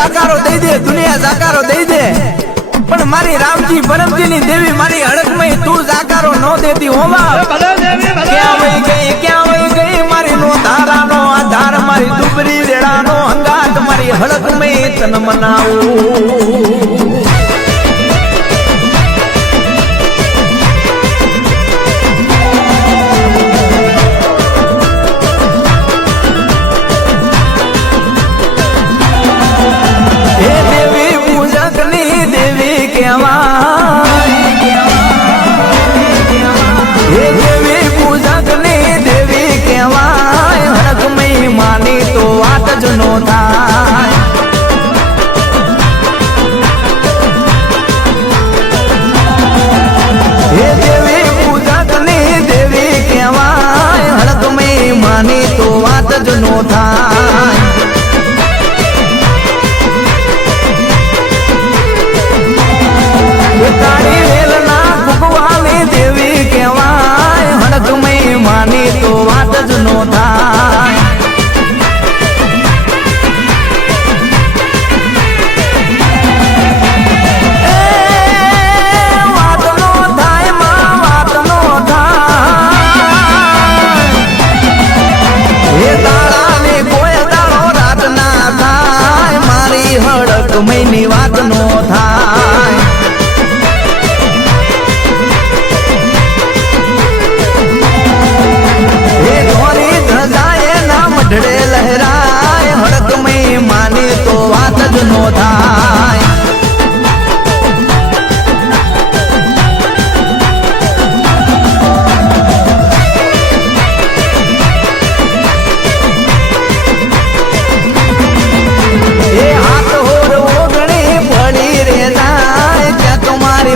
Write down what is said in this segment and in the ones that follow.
જાકારો દઈ દે, દુનિયા જાકારો દઈ દે, પણ મારી રામજી પરમજી ની દેવી મારી હડકમય તું જાકારો ન દેતી હોવા. ક્યાં વઈ ગઈ મારી નો ધારાનો આધાર, મારી દુબરી વેળાનો અંગાત, મારી હડકમય તન મનાવું. મહિની વાત નો થાય. એ ધોરી ધજાએ ના મઢડે લહેરાય, હડકમય માની તો વાત જ નો થાય.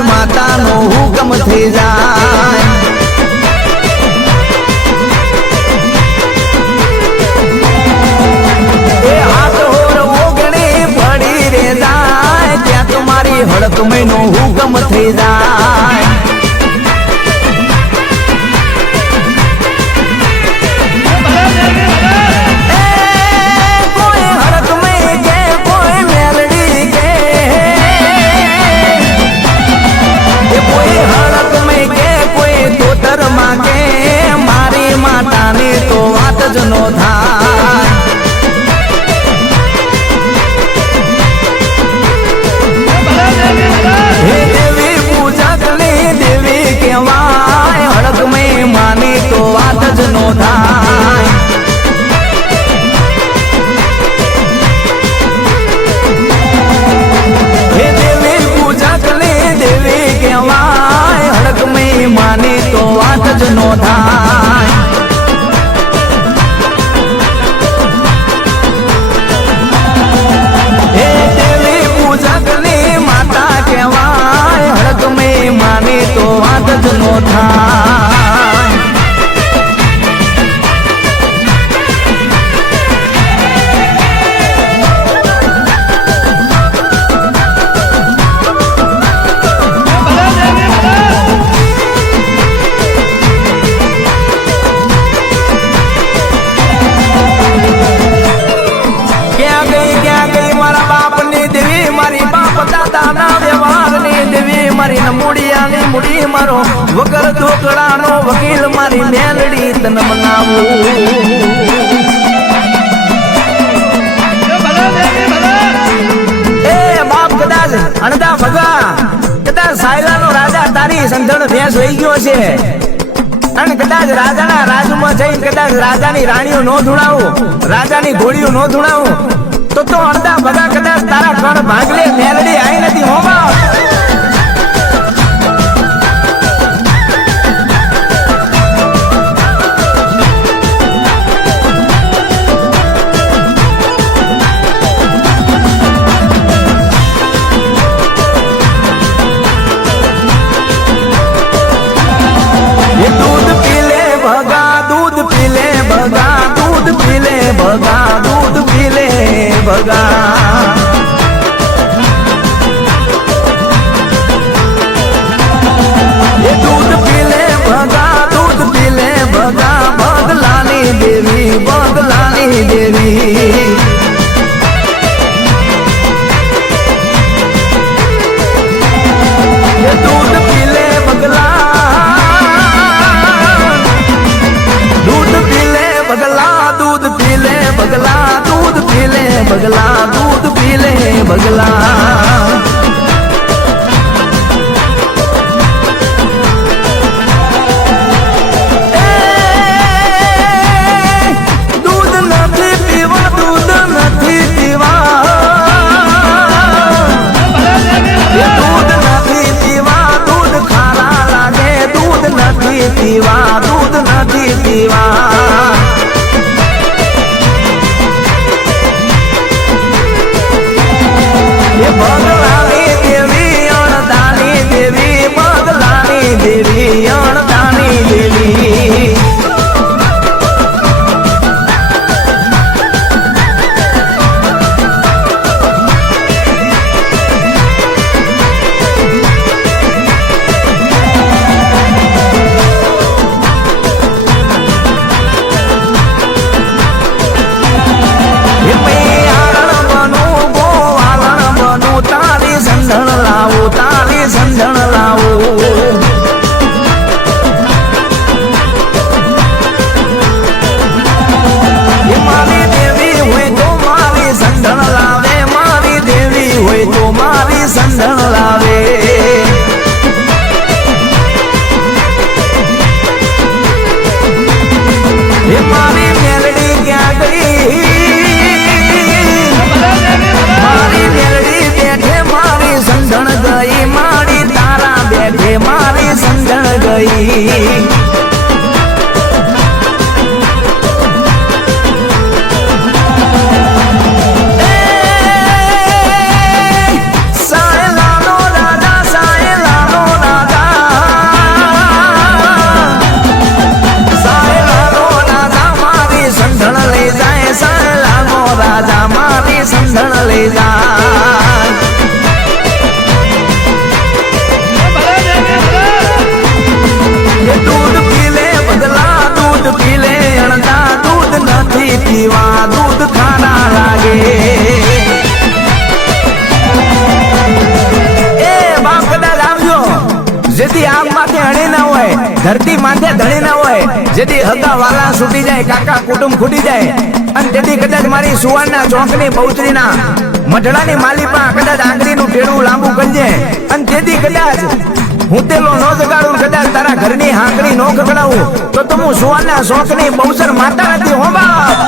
માતાનો હુકમ થઈ જાય. એ હાથ હોર ઓગણી પડી રે જાય, ત્યાં તમારી હડકમયનો હુકમ થઈ જાય. મારી માતાની તો વાત જ નો થાય. હે દેવી પૂજકની દેવી કહેવાય, હડકમય માની તો વાત જ નો થાય. હે દેવી પૂજકની દેવી કહેવાય, હડકમય માની તો વાત જ નો થાય. હે દેવી પૂજકની માતા કહેવાય, હડકમય માની તો વાત જ નો થાય. મૂડિયાની મૂડી મારો વગર ઢોકળાનો વકીલ, મારી મેલડી તન મનાવું. એ બાપ કદાચ અણદા ભગા, કદાચ સાયલાનો રાજા તારી સંધણ ભેંસ વહી ગયો છે, અને કદાચ રાજાના રાજમાં જઈ કદાચ રાજાની રાણીઓ નો ધૂણાવું, રાજાની ઘોડીઓ નો ધૂણાવું, તો અણદા ભગા કદાચ તારા કણ ભાગલે મેલડી આઈ નથી હોવા. ભગા બગલા દૂધ પી લે બગલા દૂધ નથી પીવા દૂધ નથી પીવા દૂધ નથી પીવા દૂધ ખારા લાગે દૂધ નથી પીવા દૂધ નથી પીવા બગલાની દેવી અણદાની દેવી બગલાની દેવી અણદાની દેવી સમજણ લાવું મારી દેવી હોય તો મારી સમજણ લાવે મારી દેવી હોય તો મારી સમજણ લાવે મારી મેલડી ક્યાં ગઈ મારી મેલડી બેઠે મારી સમજણ ગઈ મારી તારા બેઠે મારી સમજણ ગઈ સાયલાનો રાજા સાયલાનો રાજા મારી સમજણ લઈ જાય સાયલાનો રાજા મારી સમજણ લઈ જાય દૂધ પી લે બગલા દૂધ પી લે અણદા દૂધ નથી પીવા દૂધ ખારા લાગે એ બાપ કદાચ આવજો જેથી આગ માથે અણી ના હોય ધરતી માથે ધણી ના હોય જેથી હગા વાલા છૂટી જાય કાકા કુટુંબ ખૂટી જાય અને તેથી કદાચ મારી સુવારના ચોકની બહુચરીના મઢડાની માલિપા કદાચ આંગળીનું ટેડું લાંબુ કરજે અને તેથી કદાચ હું તેલો નો જગાડું કદાચ તારા ઘરની હાંકડી નો ખકડાવું તો તું સુવાના શોખની બહુચર માતા નથી હો બાપ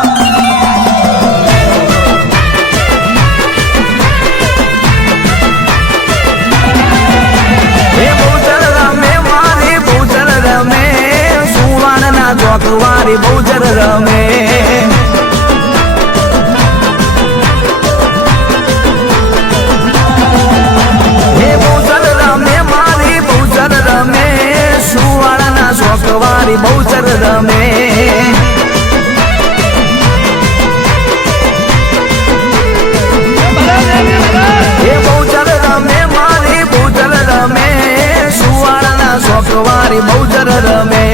હે બહુચર રમે મારી બહુચર રમે સુવાના ચોકવારી બહુચર રમે સુવાળાના શોખવારી બહુચર રમે એ બહુચર રમે મારી બહુચર રમે સુવાળાના શોખવારી બહુચર રમે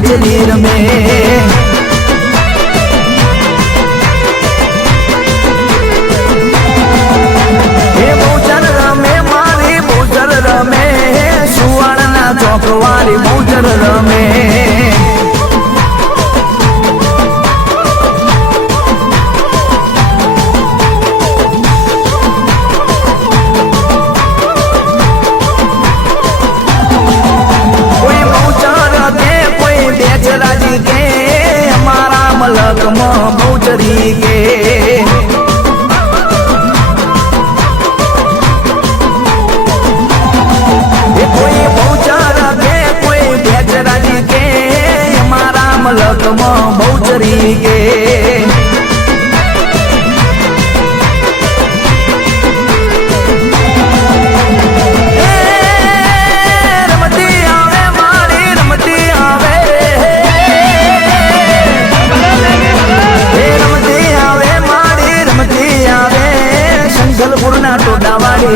બેચલી રમે એ બહુચર રમે મારી બહુચર રમે સુવાળના ચોકવાળી બહુચર રમે રાજી કે અમારા મલકમાં બહુચરી કે કોઈ બહુચર કે કોઈ બેચરાજી કે અમારા મલકમાં બહુચરી કે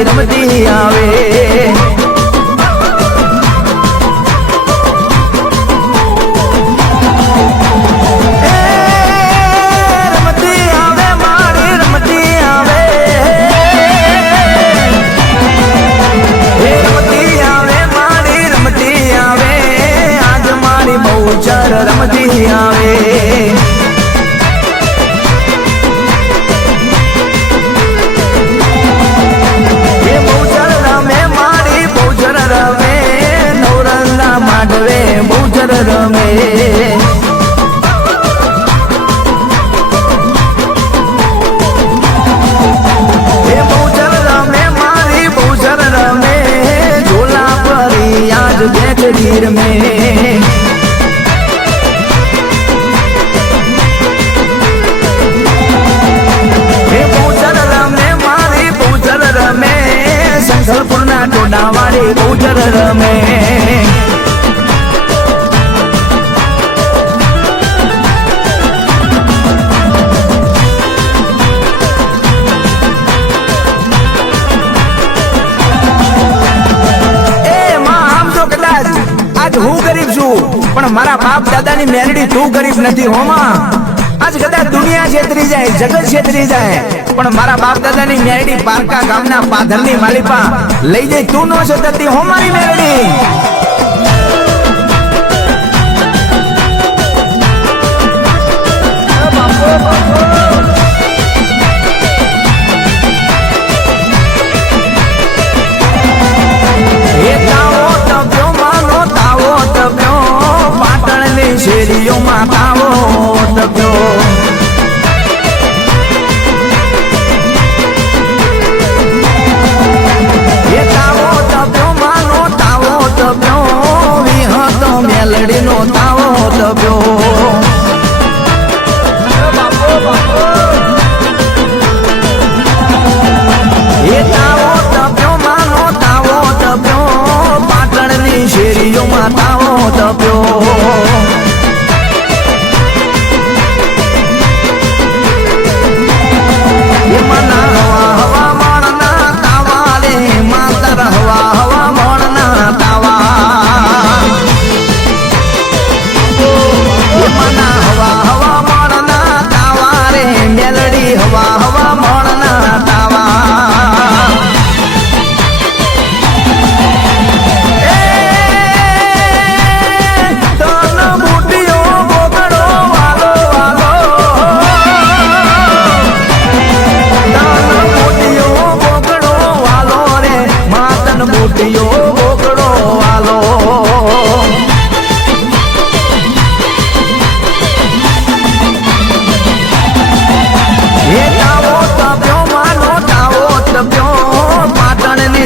રમતી આવે બહુચર રમતી આવે એ બહુચર રમે મારી બહુચર રમે નવરંગના માંડવે બહુચર રમે वीर में बहूचर रमे मारी बहूचर रमे संकल्पुर ना टोडा वाली बहूचर रमे હું ગરીબ છું પણ મારા બાપ દાદાની મેલડી તું ગરીબ નથી હોમાં આજ કદાચ દુનિયા છેતરી જાય જગત છેતરી જાય પણ મારા બાપ દાદાની મેલડી પારકા ગામના પાધરની માલિપા લઈ જાય તું નો છેતરતી હો મારી મેલડી શેરીઓ માં તાવો તપ્યો એ તાવો તપ્યો માનો તાવો તપ્યો વિહતો મેલડી નો તાવો તપ્યો એ તાવો તપ્યો માનો તાવો તપ્યો પાટણની શેરીઓ માં તાવો તપ્યો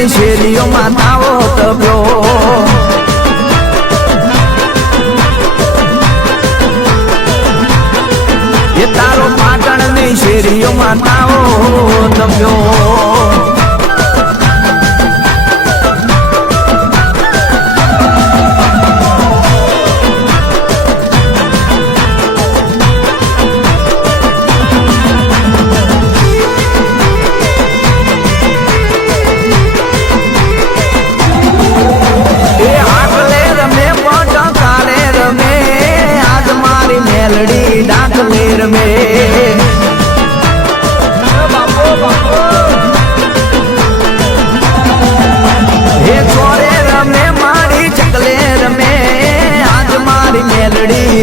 શેરીઓ માં તાવો તપ્યો એ તારો પાટણની શેરીઓ માં તાવો તપ્યો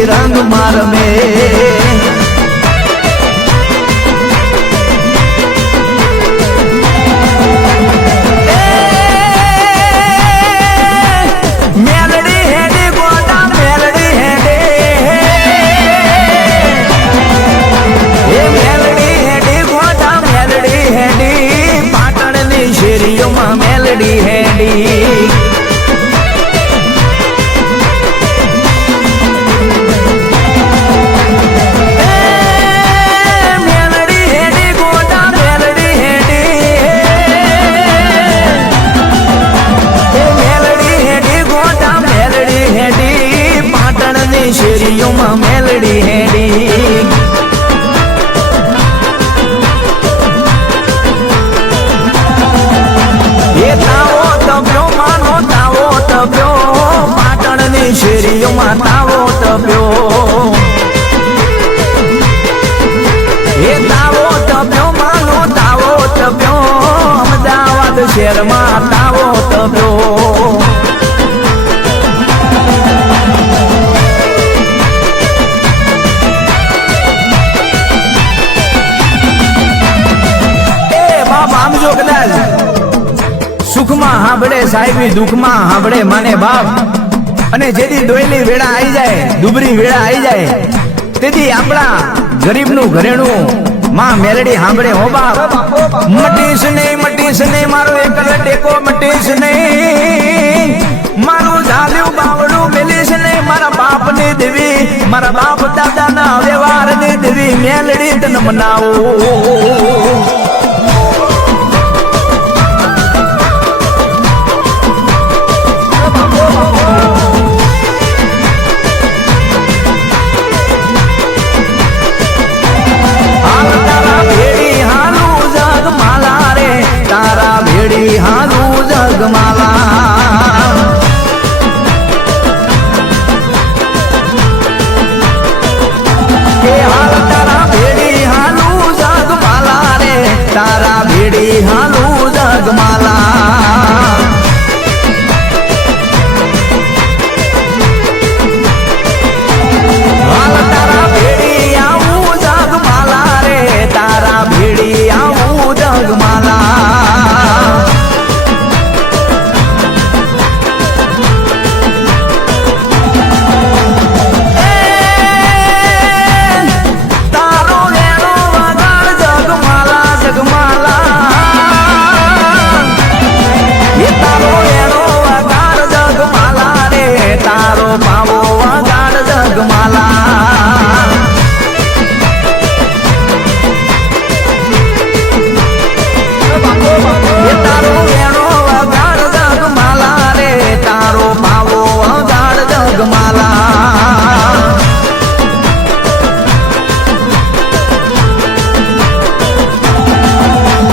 રંગ માર મે મેલડી હેડી ગોડા મેલડી હેડે એ મેલડી હેડી ગોડા મેલડી હેડી પાટણની શેરીઓમાં મેલડી હેડી શેરીઓમાં મેલડી હેડી એ તાવો તપ્યો માનો તાવો તપ્યો પાટણની શેરીઓમાં તાવો તપ્યો એ તાવો તપ્યો માનો તાવો તપ્યો અમદાવાદ શહેરમાં તાવો તપ્યો હાંભળે સાહેબી દુઃખમાં હાંભળે માને બાપ અને જેથી ડોયલી વેળા આવી જાય દુબરી વેળા આવી જાય તેથી આપણા ગરીબનું ઘરેણું માં મેલડી હાંભળે હો બાપ મટીશ નહીં મારો એકલ ટેકો મટીશ નહીં મારું ઝાલ્યું બાવડું મેલીશ નહીં મારા બાપ ની દેવી મારા બાપ દાદા ના વ્યવહાર ની દેવી મેલડી તને મનાવું તારા ભેડી હાલું જગમાલા હાલ તારા ભેડી આવું જગમાલા રે તારા ભેડી આવું જગમાલા તારો પાવો વગાડ જગમાલા તારો વેણો વગાડ જગમાલા રે તારો પાવો વગાડ જગમાલા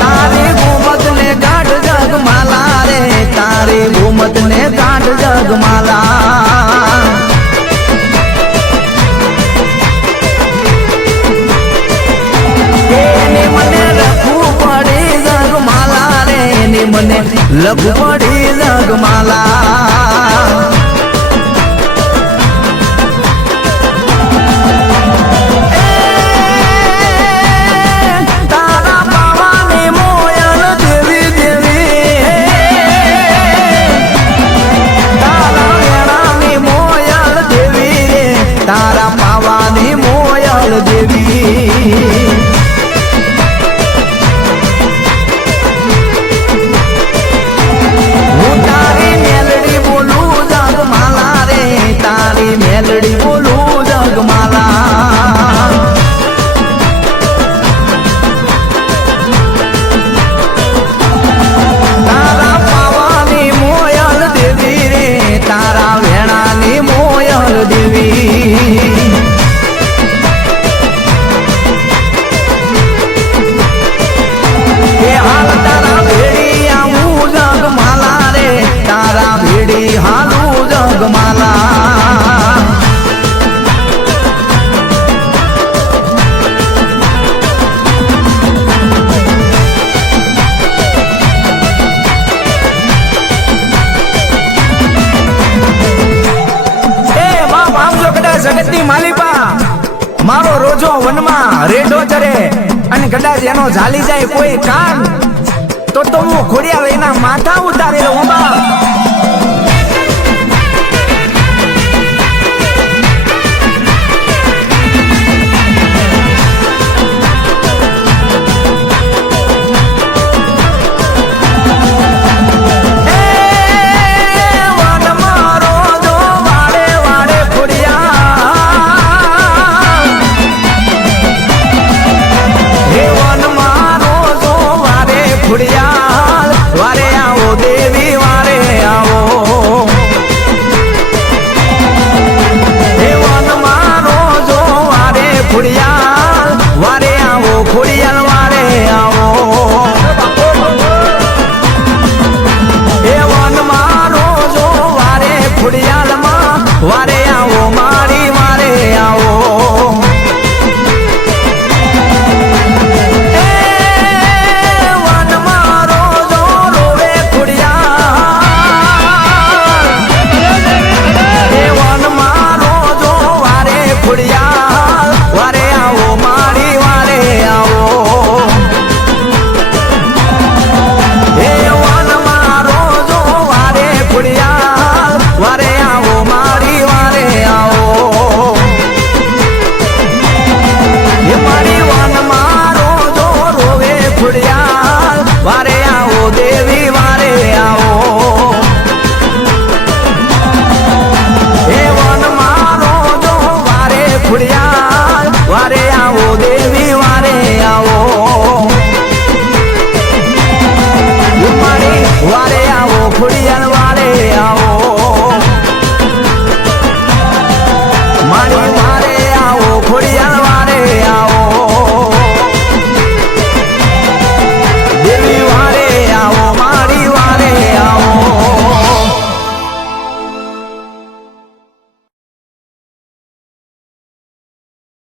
તારી ઘુમત ને ગાઢ જગમાલા રે તારી ઘુમત ને ગાઢ જગમાલા મને લઘુ પડી જગમાલા તારા પાવાની મોયલ દેવી દેવી તારા વેણાની મોયલ દેવી રે તારા પાવાની મોયલ દેવી મેલડી બોલું જગમાલા તારા પાવાની મોયલ દેવી રે તારા વેણાની મોયલ દેવી હાલ તારા ભેડી આવું જગમાલા રે તારા ભેડી હાલું જગમાલા જગતની માલિપા મારો રોજો વનમાં રેઢો ચરે અને કદાચ એનો ઝાલી જાય કોઈ કાન તો હું ખોડિયા એના માથા ઉતારી લઉં બા